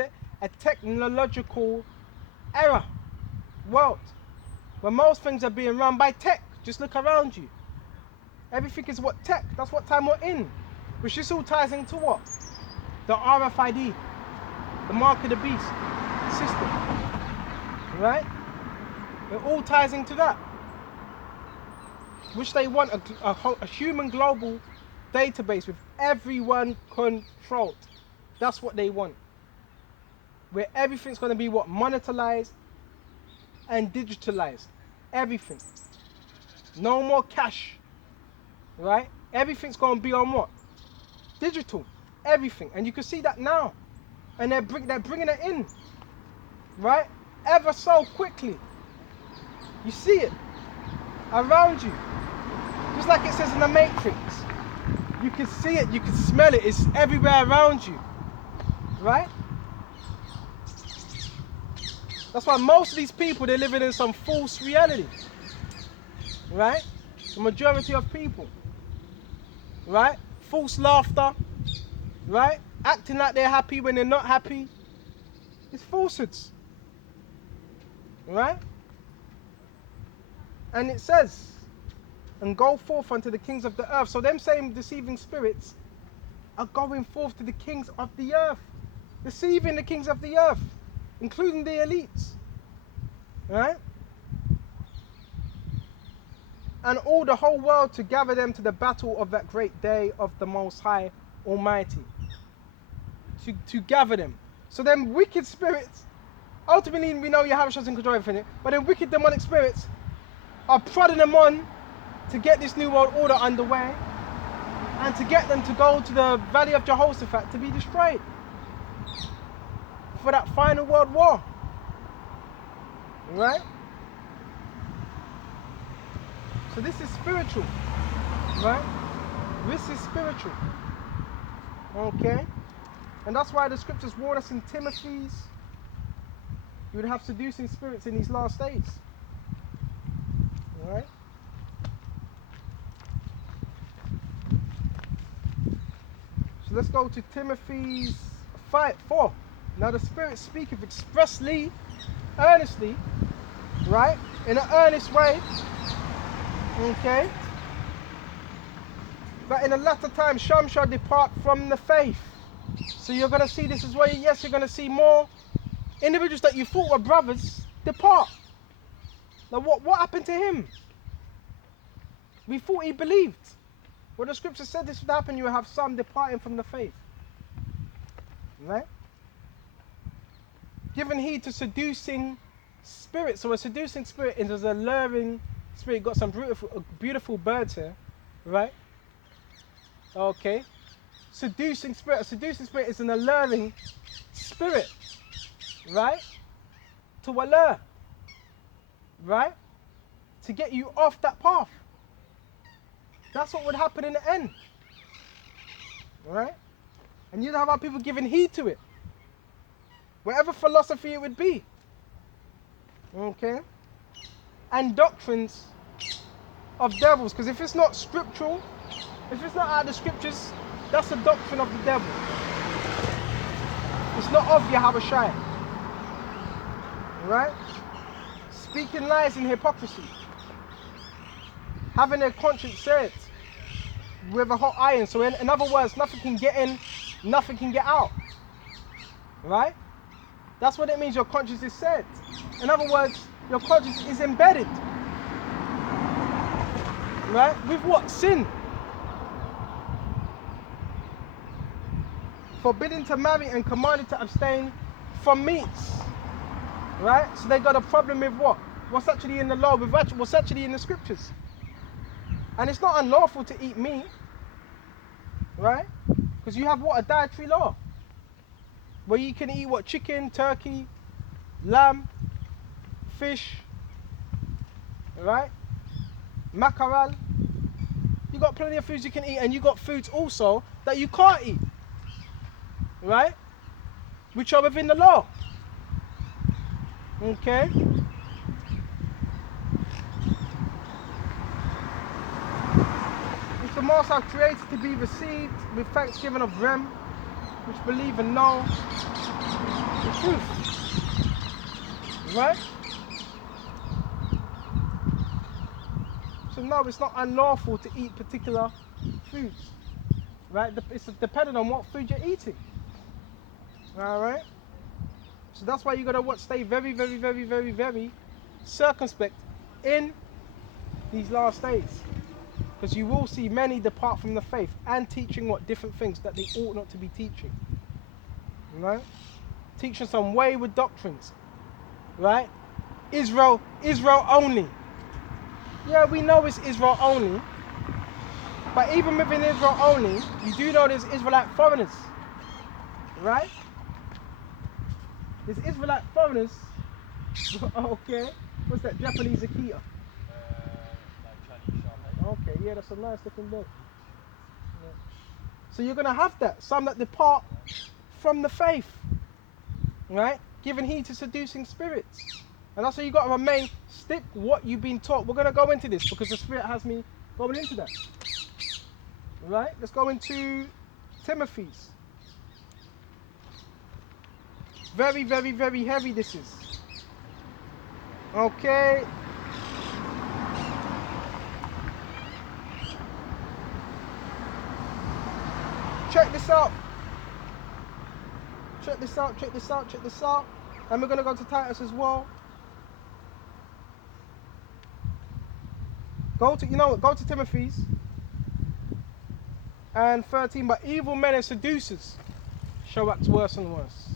it a technological era world where most things are being run by tech. Just look around you. Everything is what tech. That's what time we're in. Which just all ties into what? The RFID, the mark of the beast system. Right? It all ties into that. Which they want a human global database with everyone controlled. That's what they want. Where everything's going to be what? Monetized and digitalized. Everything. No more cash. Right? Everything's going to be on what? Digital. Everything. And you can see that now. And they're bringing it in. Right? Ever so quickly. You see it around you. Just like it says in the Matrix. You can see it, you can smell it, it's everywhere around you. Right? That's why most of these people, they're living in some false reality. Right? The majority of people. Right? False laughter. Right? Acting like they're happy when they're not happy. It's falsehoods. Right? And it says, and go forth unto the kings of the earth. So them same deceiving spirits are going forth to the kings of the earth. Deceiving the kings of the earth, including the elites. Right? And all the whole world to gather them to the battle of that great day of the Most High Almighty. To gather them. So them wicked spirits, ultimately we know Yahweh's in control of everything, but them wicked demonic spirits are prodding them on to get this new world order underway and to get them to go to the Valley of Jehoshaphat to be destroyed for that final world war. Right? So this is spiritual. Right? This is spiritual. Okay? And that's why the scriptures warn us in Timothy's, you would have seducing spirits in these last days. Alright? So let's go to Timothy's 4. Now the Spirit speaketh expressly, earnestly, right? In an earnest way. Okay? But in the latter time, some shall depart from the faith. So you're going to see this as well. Yes, you're going to see more individuals that you thought were brothers depart. Now what happened to him? We thought he believed. Well, the scripture said this would happen. You will have some departing from the faith. Right? Giving heed to seducing spirits. So a seducing spirit is a luring spirit. You've got some beautiful birds here. Right? Okay. Seducing spirit. A seducing spirit is an alluring spirit. Right? To allure. Right? To get you off that path. That's what would happen in the end. Right? And you'd have our people giving heed to it. Whatever philosophy it would be. Okay? And doctrines of devils. Because if it's not scriptural, if it's not out of the scriptures, that's a doctrine of the devil. It's not of Yahweh. Right? Speaking lies and hypocrisy. Having their conscience seared with a hot iron. So in other words, nothing can get in, nothing can get out. Right? That's what it means, your conscience is seared. In other words, your conscience is embedded. Right? With what? Sin. Forbidden to marry and commanded to abstain from meats. Right? So they got a problem with what? What's actually in the law, with what's actually in the scriptures. And it's not unlawful to eat meat. Right? Because you have what? A dietary law. Where you can eat what? Chicken, turkey, lamb, fish. Right? Mackerel. You got plenty of foods you can eat, and you got foods also that you can't eat. Right? Which are within the law. Okay? Which the Most High created to be received with thanksgiving of them which believe and know. truth. Right? So no, it's not unlawful to eat particular foods. Right? It's dependent on what food you're eating. Alright? So that's why you gotta stay very, very, very, very, very circumspect in these last days. Because you will see many depart from the faith and teaching what different things that they ought not to be teaching. Right? Teaching some wayward doctrines. Right? Israel only. Yeah, we know it's Israel only. But even within Israel only, you do know there's Israelite foreigners. Right? There's Israelite foreigners. Okay. What's that? Japanese Akita? Like Chinese Shanghai. Okay, yeah, that's a nice looking book. Yeah. So you're going to have that. Some that depart from the faith. Right? Giving heed to seducing spirits. And that's why you got to remain, stick what you've been taught. We're going to go into this because the Spirit has me going into that. Right? Let's go into Timothy's. Very, very, very heavy this is. Okay. Check this out. Check this out, check this out, check this out. And we're going to go to Titus as well. Go to Timothy's. And 13, but evil men and seducers shall wax worse and worse.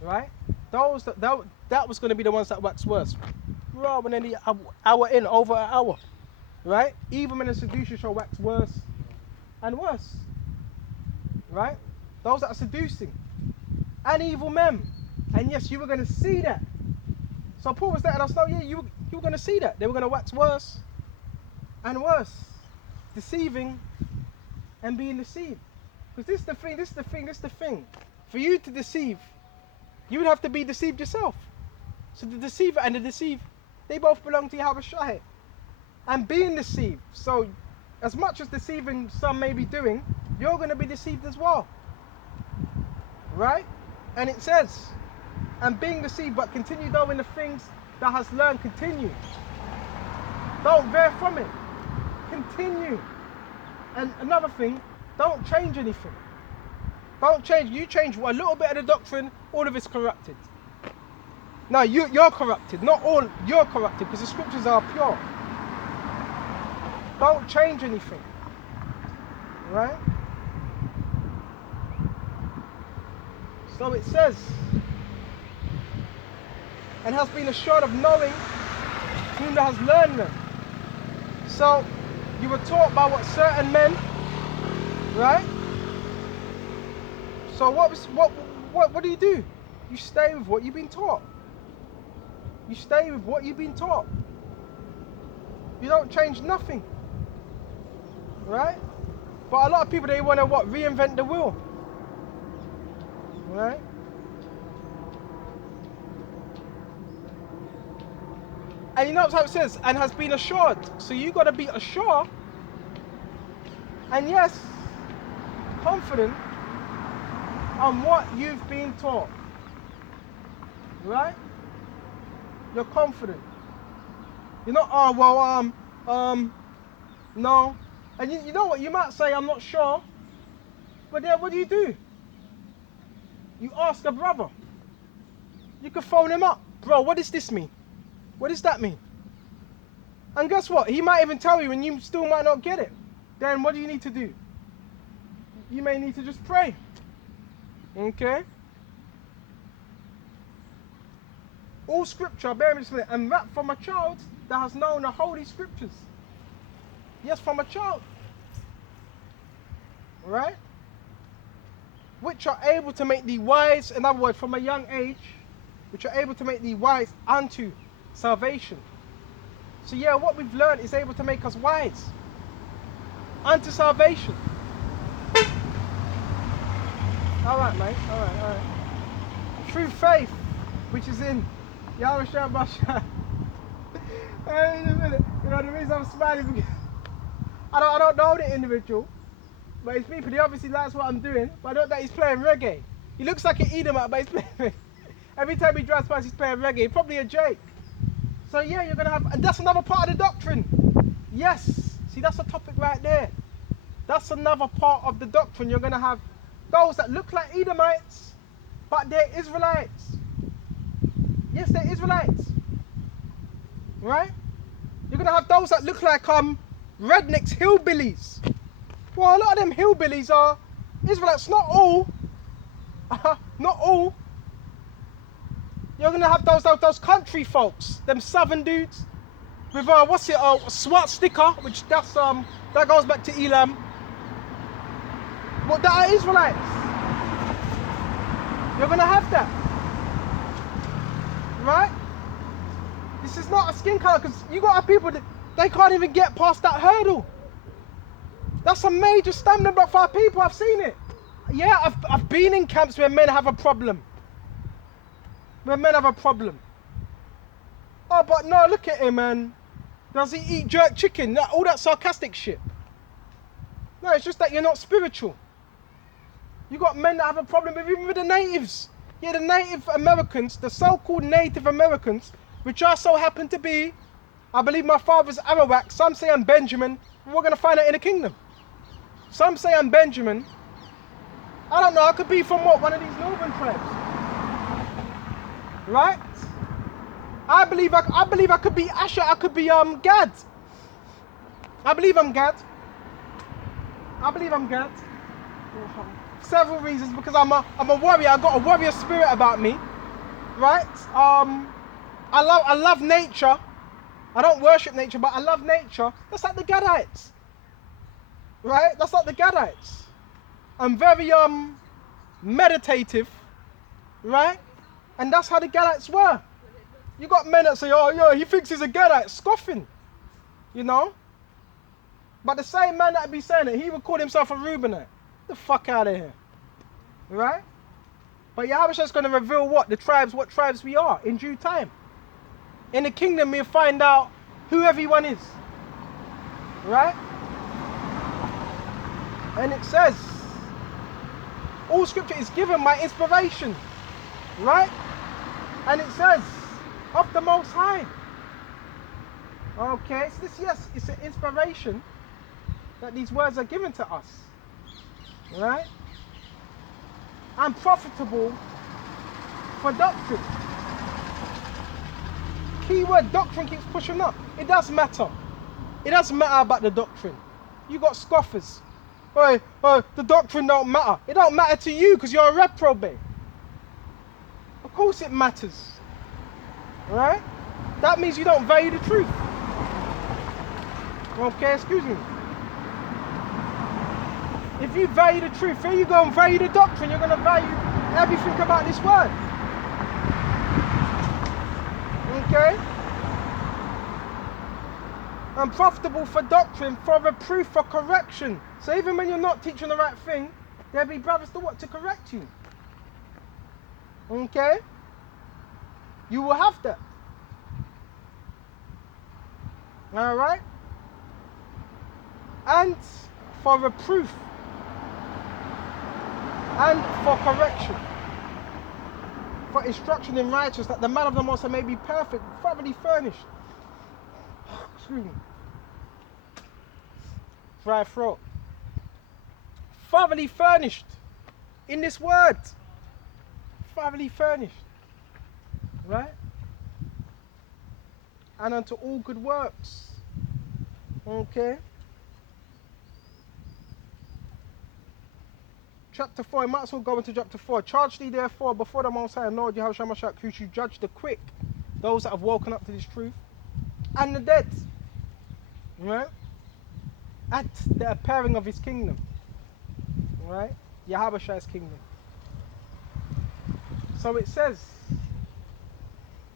Right? Those that was going to be the ones that wax worse. Rather than the hour in, over an hour. Right? Evil men and seducers shall wax worse and worse. Right? Those that are seducing. And evil men. And yes, you were going to see that. So Paul was letting us know, yeah, you were going to see that. They were going to wax worse and worse. Deceiving and being deceived. Because this is the thing. For you to deceive, you would have to be deceived yourself. So the deceiver and the deceived, they both belong to Yahweh Shai. And being deceived. So as much as deceiving some may be doing, you're going to be deceived as well. Right? And it says, and being deceived, but continue though in the things that has learned, continue. Don't veer from it. Continue. And another thing, don't change anything. Don't change. You change a little bit of the doctrine, all of it's corrupted. No, you're corrupted. Not all, you're corrupted because the scriptures are pure. Don't change anything. Right? So it says, and has been assured of knowing whom that has learned them. So you were taught by what certain men, right? So what do? You stay with what you've been taught. You stay with what you've been taught. You don't change nothing. Right? But a lot of people, they want to reinvent the wheel. Right? And you know how it says, and has been assured. So you got to be assured. And yes, confident on what you've been taught. Right? You're confident. You're not, no. And you know what? You might say, I'm not sure. But then what do? You ask a brother. You can phone him up. Bro, what does this mean? What does that mean? And guess what? He might even tell you and you still might not get it. Then what do you need to do? You may need to just pray. Okay? All scripture, bear in mind, and that from a child that has known the holy scriptures. Yes, from a child. Right? Which are able to make thee wise, in other words, from a young age, which are able to make thee wise unto salvation. So yeah, what we've learned is able to make us wise unto salvation. Alright, mate. Alright. Through faith, which is in Yahweh Shai Basha. You know the reason I'm smiling because I don't know the individual, but it's people. He obviously likes what I'm doing, but I don't know that he's playing reggae. He looks like an Edomite, but he's playing reggae. Every time he drives past, he's playing reggae. Probably a Jake. So yeah, you're gonna have, and that's another part of the doctrine. Yes. See, that's a topic right there. That's another part of the doctrine. You're gonna have those that look like Edomites, but they're Israelites. Yes, they're Israelites. Right? You're gonna have those that look like rednecks, hillbillies. Well, a lot of them hillbillies are Israelites. Not all. Not all. You're gonna have those country folks, them southern dudes, with SWAT sticker, which that goes back to Elam. But that are Israelites. You're gonna have that, right? This is not a skin color, because you got have people that they can't even get past that hurdle. That's a major stumbling block for our people. I've seen it. Yeah, I've been in camps where men have a problem. Where men have a problem. Oh, but no, look at him, man. Does he eat jerk chicken? All that sarcastic shit. No, it's just that you're not spiritual. You got men that have a problem even with the natives. Yeah, the Native Americans, the so-called Native Americans, which I so happen to be, I believe my father's Arawak. Some say I'm Benjamin. We're going to find out in the kingdom. Some say I'm Benjamin. I don't know, I could be from what? One of these northern tribes. Right? I believe I could be Asher, I could be Gad. I believe I'm Gad. Several reasons, because I'm a warrior. I got a warrior spirit about me. Right? I love nature. I don't worship nature, but I love nature. That's like the Gadites. Right? That's like the Gadites. I'm very meditative, right? And that's how the Gadites were. You got men that say, oh yeah, he thinks he's a Gadite, scoffing, you know? But the same man that'd be saying it, he would call himself a Reubenite. Get the fuck out of here, right? But Yahushua is going to reveal what tribes we are in due time. In the kingdom, we'll find out who everyone is, right? And it says, all scripture is given by inspiration, right? And it says, of the Most High. Okay, so it's an inspiration that these words are given to us, right? And profitable for doctrine. Keyword doctrine keeps pushing up. It does matter. It doesn't matter about the doctrine. You got scoffers. The doctrine don't matter. It don't matter to you because you're a reprobate. Of course it matters. Right? That means you don't value the truth. Okay, excuse me. If you value the truth, here you go and value the doctrine. You're going to value everything about this word. Okay? And profitable for doctrine, for reproof, for correction. So even when you're not teaching the right thing, there'll be brothers to correct you. Okay? You will have that. Alright? And for reproof. And for correction. For instruction in righteousness, that the man of the Most High may be perfect, thoroughly furnished. Excuse me. Dry throat. Thoroughly furnished in this word. Thoroughly furnished. Right? And unto all good works. Okay? Chapter 4, I might as well go into chapter 4. Charge thee therefore before the Most High, Lord Yahushua Mashiach, who should judge the quick, those that have woken up to this truth, and the dead. Right? At the appearing of his kingdom. Right? Yahushua kingdom. So it says,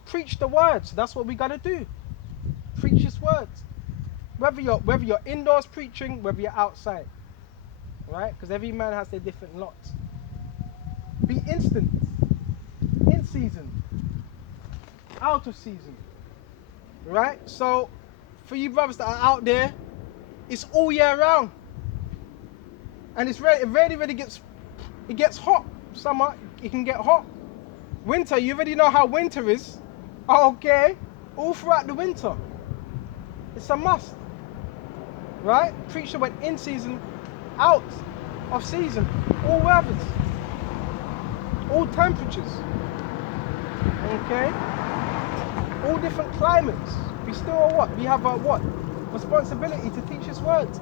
preach the words. That's what we gotta do. Preach his words. Whether you're indoors preaching, whether you're outside. Right? Because every man has their different lots. Be instant. In season. Out of season. Right? So, for you brothers that are out there, it's all year round. And it really gets hot. Summer, it can get hot. Winter, you already know how winter is. Okay, all throughout the winter. It's a must. Right? Preacher went in season, out of season, all weathers, all temperatures. Okay? All different climates. We still are what? We have a what? Responsibility to teach his words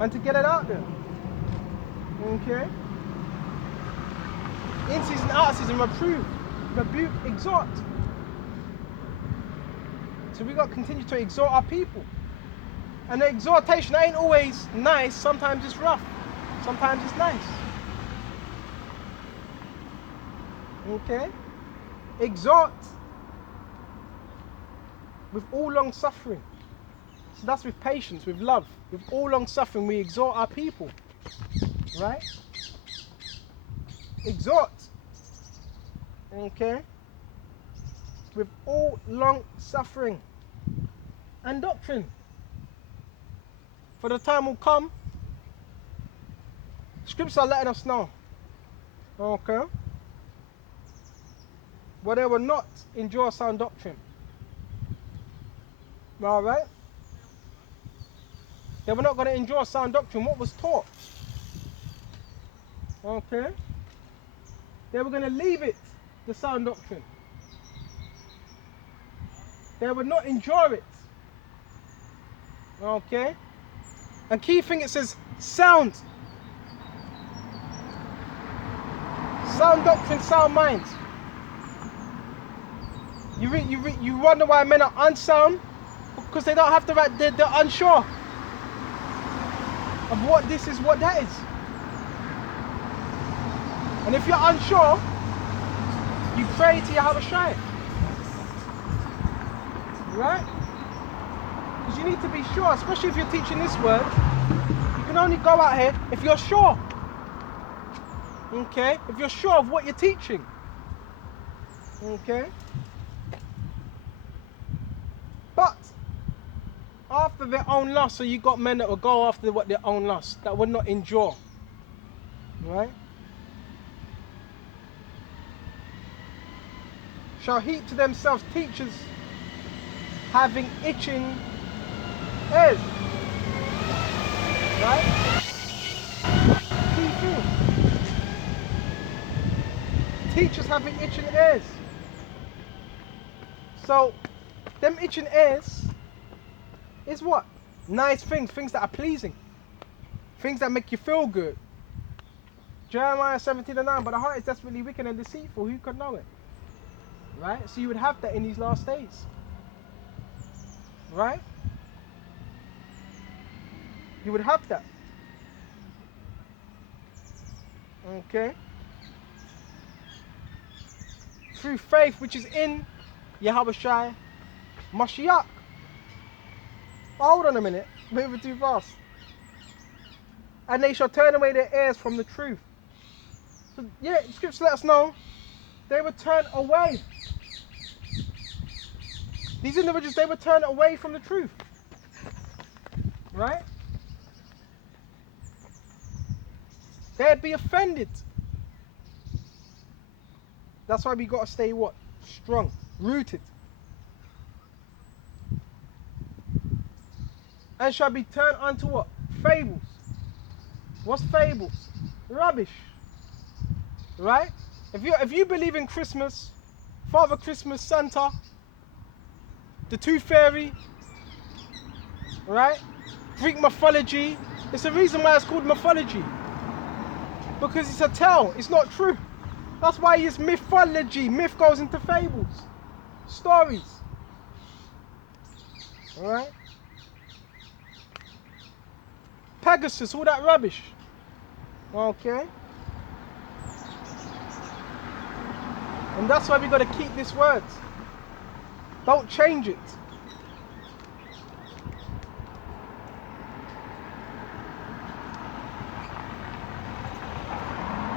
and to get it out there. Okay? In season, out of season, reprove, rebuke, exhort. So we got to continue to exhort our people. And the exhortation ain't always nice. Sometimes it's rough. Sometimes it's nice. Okay? Exhort with all long suffering. So that's with patience, with love. With all long suffering, we exhort our people. Right? Exhort. Okay? With all long suffering and doctrine. For the time will come, scriptures are letting us know. Okay? But they will not endure sound doctrine. Alright? They were not going to endure sound doctrine. What was taught? Okay? They were going to leave it, the sound doctrine. They would not endure it. Okay? And key thing, it says sound. Sound doctrine, sound mind. You wonder why men are unsound? Because they don't have the right, they're unsure of what this is, what that is. And if you're unsure, you pray to Yahweh Shai. Right? Because you need to be sure, especially if you're teaching this word. You can only go out here if you're sure. Okay? If you're sure of what you're teaching. Okay? But after their own lust, so you got men that will go after what their own lust, that would not endure. Right? Shall heap to themselves teachers having itching ears. Right? Key thing. Teachers having itching ears. So, them itching ears is what? Nice things, things that are pleasing. Things that make you feel good. Jeremiah 17:9, but the heart is desperately wicked and deceitful. Who could know it? Right? So you would have that in these last days. Right? You would have that. Okay? Through faith which is in Yahweh Shai, Mashiach. Hold on a minute. Moving too fast. And they shall turn away their ears from the truth. So, yeah, scripture let us know they would turn away. These individuals, they would turn away from the truth. Right? They'd be offended. That's why we got to stay what? Strong. Rooted. And shall be turned unto what? Fables. What's fables? Rubbish. Right? If you believe in Christmas, Father Christmas, Santa, the Tooth Fairy, right? Greek mythology. It's the reason why it's called mythology. Because it's a tale. It's not true. That's why it's mythology. Myth goes into fables. Stories. Alright? Pegasus, all that rubbish. Okay? And that's why we got to keep this word. Don't change it.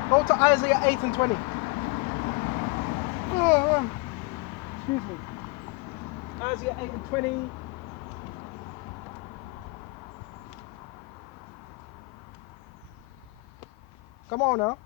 Go to Isaiah 8:20. Excuse me. Isaiah 8:20. Come on now.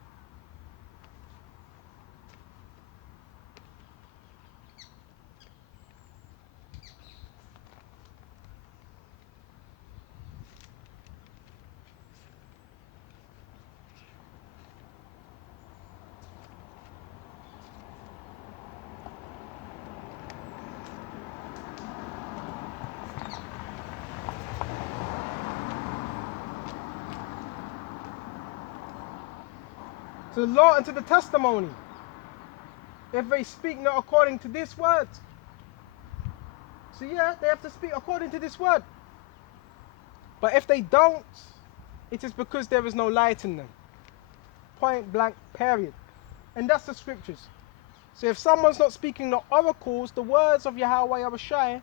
To the law and to the testimony. If they speak not according to this word. So yeah, they have to speak according to this word. But if they don't, it is because there is no light in them. Point blank, period. And that's the scriptures. So if someone's not speaking the oracles, the words of Yahweh Yahushai,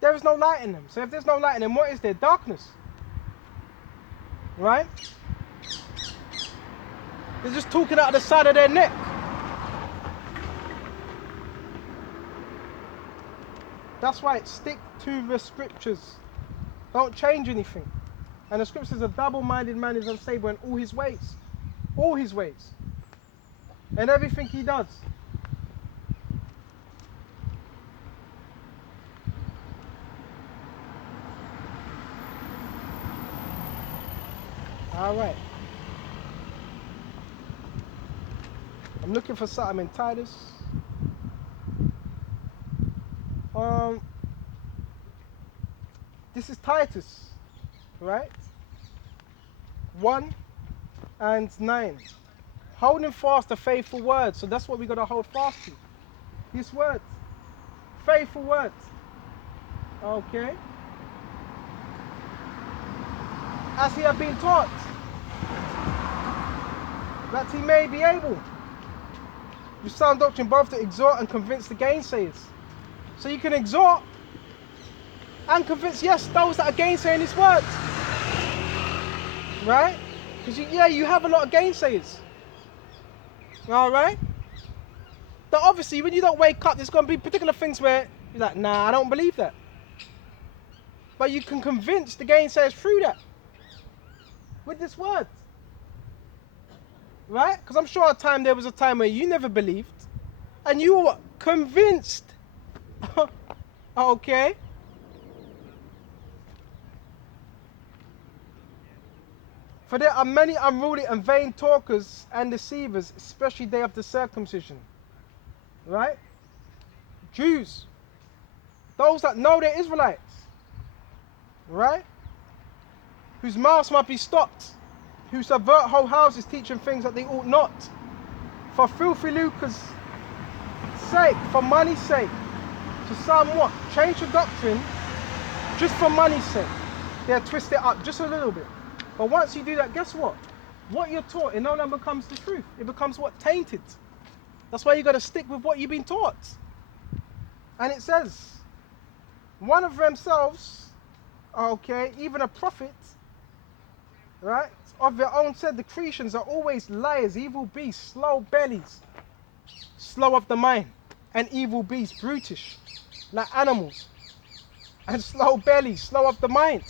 there is no light in them. So if there's no light in them, what is there? Darkness. Right? They're just talking out of the side of their neck. That's why stick to the scriptures. Don't change anything. And the scriptures, a double-minded man is unstable in all his ways. All his ways. And everything he does. Alright. I'm looking for something in Titus. This is Titus, right? 1 and 9. Holding fast the faithful words. So that's what we got to hold fast to. These words. Faithful words. Okay. As he had been taught, that he may be able, with sound doctrine, both to exhort and convince the gainsayers. So you can exhort and convince, yes, those that are gainsaying his words. Right? Because you have a lot of gainsayers. Alright? But obviously, when you don't wake up, there's going to be particular things where you're like, nah, I don't believe that. But you can convince the gainsayers through that. With this word. Right? Because I'm sure there was a time where you never believed. And you were convinced. Okay? For there are many unruly and vain talkers and deceivers, especially they of the circumcision. Right? Jews. Those that know they're Israelites. Right? Whose mouths might be stopped. Who subvert whole houses, teaching things that they ought not. For filthy lucre's sake, for money's sake. To somewhat change the doctrine just for money's sake. They'll twist it up just a little bit. But once you do that, guess what? What you're taught, it no longer becomes the truth. It becomes what? Tainted. That's why you got to stick with what you've been taught. And it says, one of themselves, okay, even a prophet, right, of their own said the Cretians are always liars, evil beasts, slow bellies, slow of the mind, and evil beasts, brutish, like animals, and slow bellies, slow of the mind,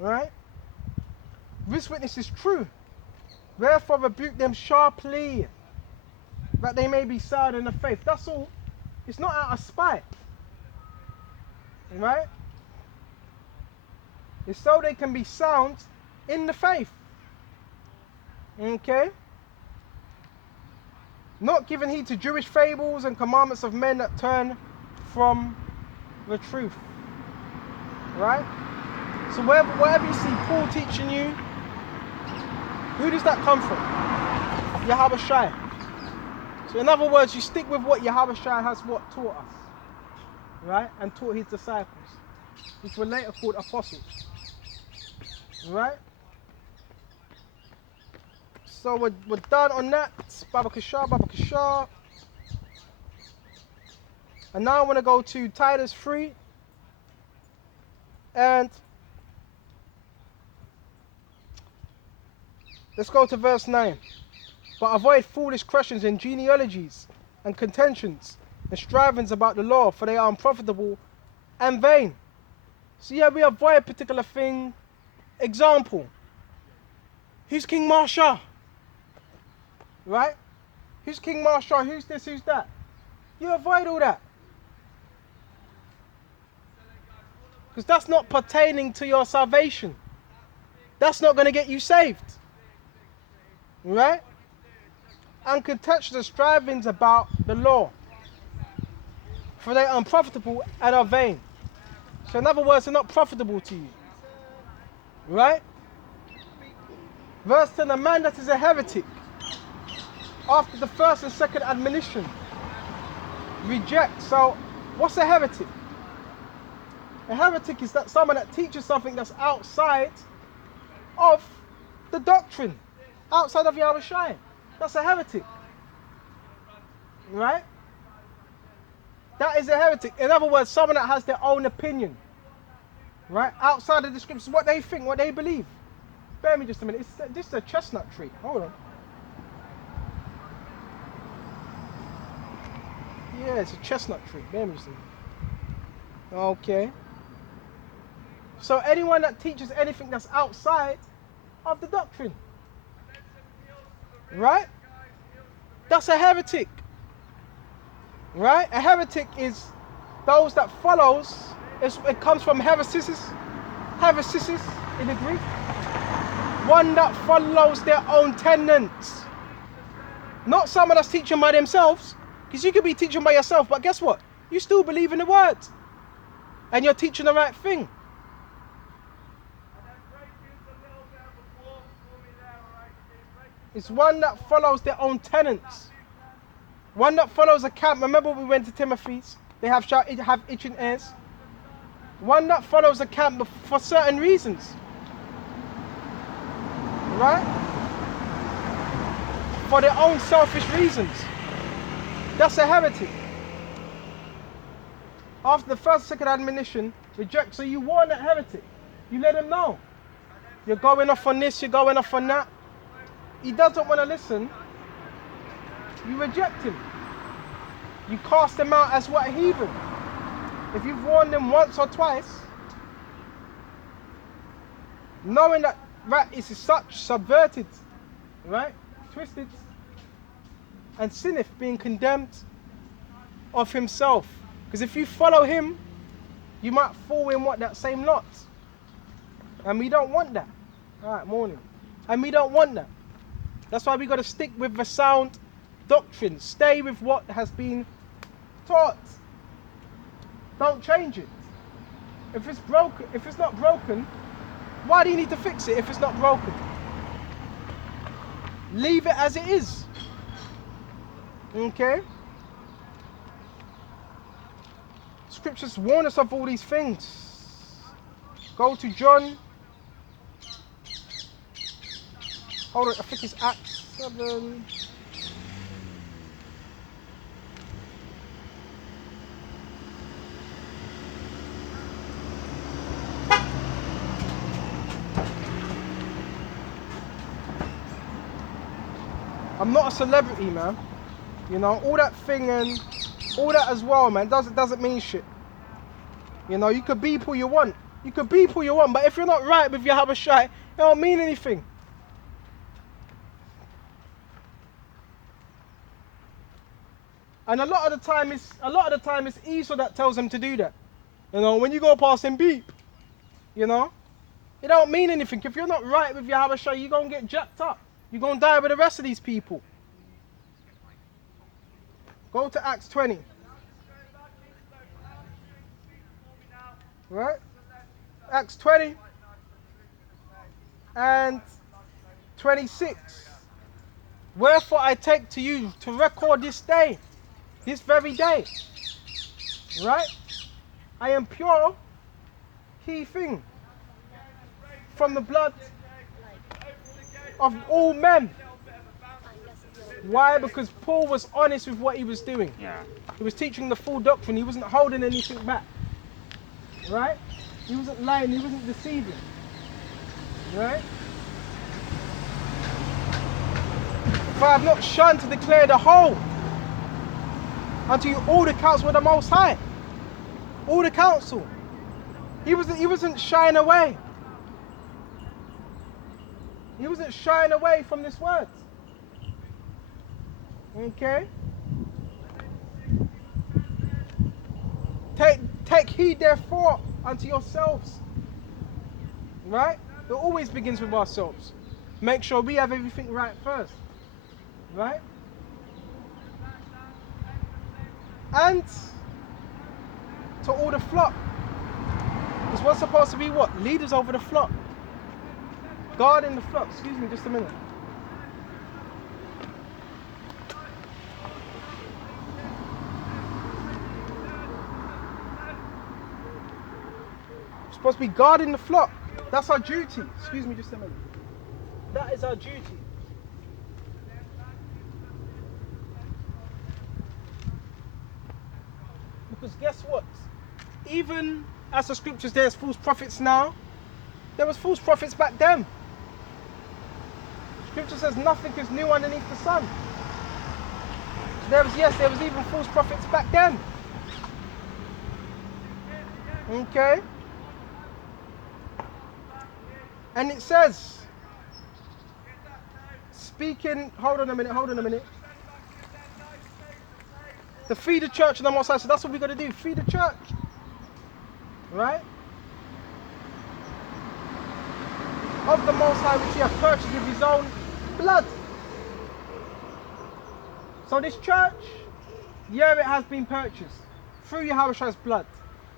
right? This witness is true. Therefore rebuke them sharply, that they may be sound in the faith. That's all. It's not out of spite. Right? It's so they can be sound in the faith. Okay? Not giving heed to Jewish fables and commandments of men that turn from the truth. Right? So wherever you see Paul teaching you, who does that come from? Yahweh Shai. So in other words, you stick with what Yahweh Shai has taught us. Right? And taught his disciples. Which were later called apostles. Right? So we're done on that. Baba Kashar, Baba Kashar. And now I want to go to Titus 3. And let's go to verse 9. But avoid foolish questions and genealogies and contentions and strivings about the law, for they are unprofitable and vain. So yeah, we avoid a particular thing. Example. Who's King Marsha? Right? Who's King Marsha? Who's this? Who's that? You avoid all that. Because that's not pertaining to your salvation. That's not going to get you saved. Right? And contentious strivings about the law, for they are unprofitable and are vain. So in other words, they're not profitable to you. Right? Verse 10, a man that is a heretic after the first and second admonition. Reject. So, what's a heretic? A heretic is that someone that teaches something that's outside of the doctrine, outside of Yahushua. That's a heretic. Right? That is a heretic. In other words, someone that has their own opinion. Right? Outside of the scriptures, what they think, what they believe. Bear me just a minute. This is a chestnut tree. Hold on. Yeah, it's a chestnut tree. Bear me just a minute. Okay. So anyone that teaches anything that's outside of the doctrine. Right? That's a heretic. Right? A heretic is those that follows. It comes from heresis in the Greek. One that follows their own tenets. Not someone that's teaching by themselves. Because you could be teaching by yourself, but guess what? You still believe in the word. And you're teaching the right thing. It's one that follows their own tenets. One that follows a camp. Remember we went to Timothy's? They have itching ears. One that follows a camp for certain reasons. Right? For their own selfish reasons. That's a heretic. After the first, second admonition, reject. So you warn that heretic. You let him know. You're going off on this, you're going off on that. He doesn't want to listen. You reject him. You cast him out as what, a heathen. If you've warned them once or twice, knowing that right is such subverted, right, twisted, and sinneth, being condemned of himself. Because if you follow him, you might fall in what, that same lot. And we don't want that. Alright, morning. And we don't want that. That's why we got to stick with the sound doctrine. Stay with what has been taught. Don't change it. If it's broken, if it's not broken, why do you need to fix it if it's not broken? Leave it as it is. Okay? Scriptures warn us of all these things. Go to John. Hold on, I think it's Acts 7. I'm not a celebrity, man. You know, all that thing and all that as well, man, doesn't mean shit. You know, you could be who you want. You could be who you want, but if you're not right with your Habashai, it don't mean anything. And a lot of the time it's Esau that tells him to do that. You know, when you go past him, beep. You know? It don't mean anything. If you're not right with your Habashai, you're gonna get jacked up. You're gonna die with the rest of these people. Go to Acts 20. Right? Acts 20 and 26. Wherefore I take to you to record this day, this very day. Right? I am pure, key thing, from the blood of all men. Why? Because Paul was honest with what he was doing. Yeah. He was teaching the full doctrine. He wasn't holding anything back. Right? He wasn't lying. He wasn't deceiving. Right? For I have not shunned to declare the whole unto you all the counsel of the Most High. All the counsel. He wasn't shying away. He wasn't shying away from this word. Okay? Take heed therefore unto yourselves. Right? It always begins with ourselves. Make sure we have everything right first. Right? And to all the flock. Because we're supposed to be what? Leaders over the flock. Guarding the flock. Excuse me just a minute. supposed to be guarding the flock. That's our duty. Excuse me just a minute. That is our duty. Because guess what? Even as the scriptures, there's false prophets now. There was false prophets back then. Scripture says nothing is new underneath the sun. So there was even false prophets back then. Okay? And it says, speaking, hold on a minute. To feed the church and the Most High. So that's what we're going to do, feed the church. Right? Of the Most High, which he has purchased with his own blood. So this church, yeah, it has been purchased through Yahweh's blood.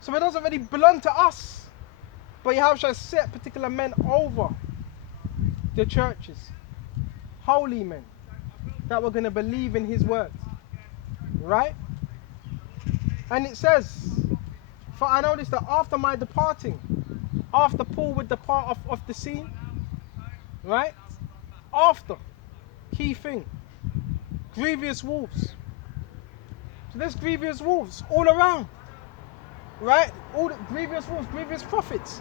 So it doesn't really belong to us. But Yahweh set particular men over the churches. Holy men that were going to believe in his words. Right? And it says, for I noticed that after my departing, after Paul would depart off the scene, right? After, key thing, grievous wolves. So there's grievous wolves all around, right? All the grievous wolves, grievous prophets,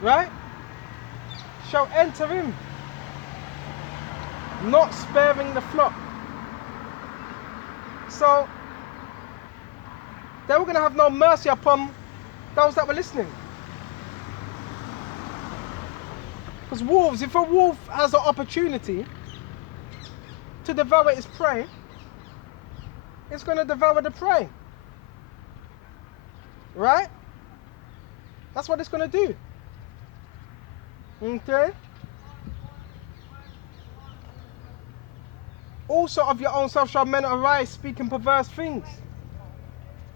right? Shall enter in, not sparing the flock. So they were going to have no mercy upon those that were listening. Because wolves, if a wolf has an opportunity to devour its prey, it's going to devour the prey. Right? That's what it's going to do. Okay? Also of your own self shall men arise speaking perverse things.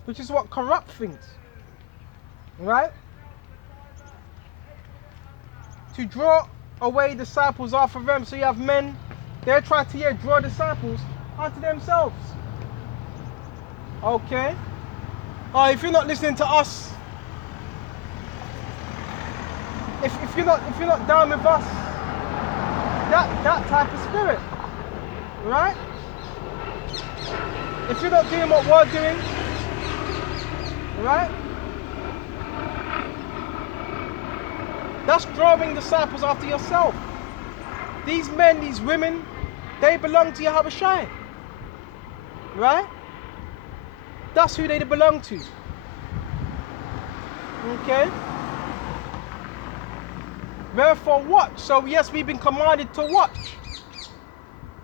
Which is what? Corrupt things. Right? To draw away disciples after them. So you have men, they're trying to draw disciples unto themselves. Okay? If you're not listening to us, if you're not down with us, that type of spirit, right? If you're not doing what we're doing, right? That's drawing disciples after yourself. These men, these women, they belong to Yahweh. Right? That's who they belong to. Okay? Therefore watch. So yes, we've been commanded to watch.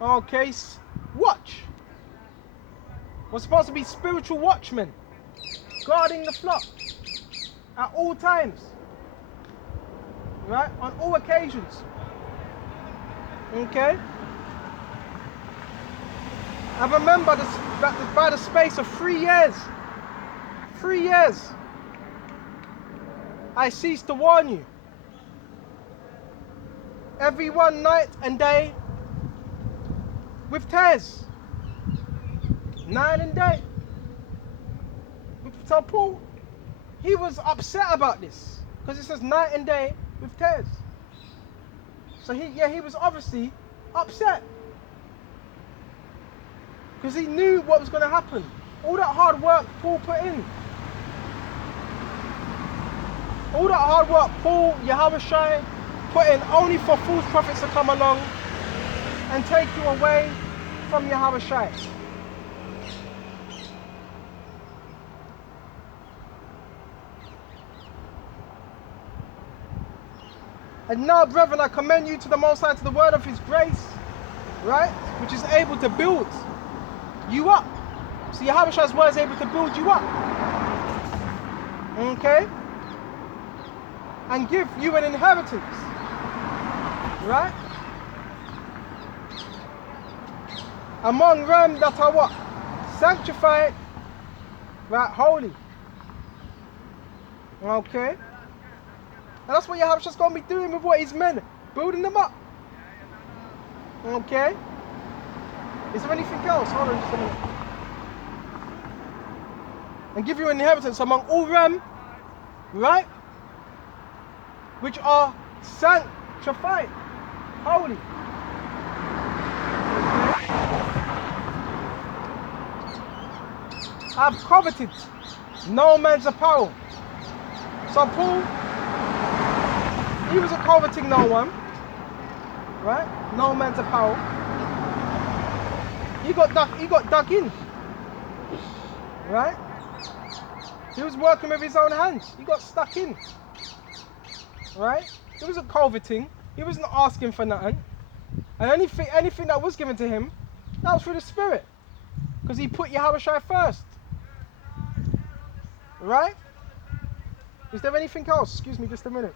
Okay, watch. We're supposed to be spiritual watchmen, guarding the flock at all times. Right? On all occasions. Okay? And remember that by the space of 3 years, I ceased to warn you. Every one night and day with tears. Night and day. So Paul, he was upset about this. Because it says night and day with tears. So he was obviously upset. Because he knew what was going to happen. All that hard work Paul put in. All that hard work Paul, Yahweh put in only for false prophets to come along and take you away from Yahweh. And now, brethren, I commend you to the Most High, to the word of his grace, right? Which is able to build you up. So Yahweh's word is able to build you up. Okay? And give you an inheritance. Right? Among them that are what? Sanctified, right? Holy. Okay? And that's what Yahweh's going to be doing with what his men. Building them up. Okay? Is there anything else? Hold on just a minute. And give you an inheritance among all them, right? which are sanctified, holy. I've coveted no man's apparel. So Paul, he wasn't coveting no one, right? No man's apparel. He got dug in, right? He was working with his own hands. He got stuck in, right? He wasn't coveting. He wasn't asking for nothing. And anything that was given to him, that was through the Spirit, because he put Yahushua first, right? Is there anything else? Excuse me, just a minute.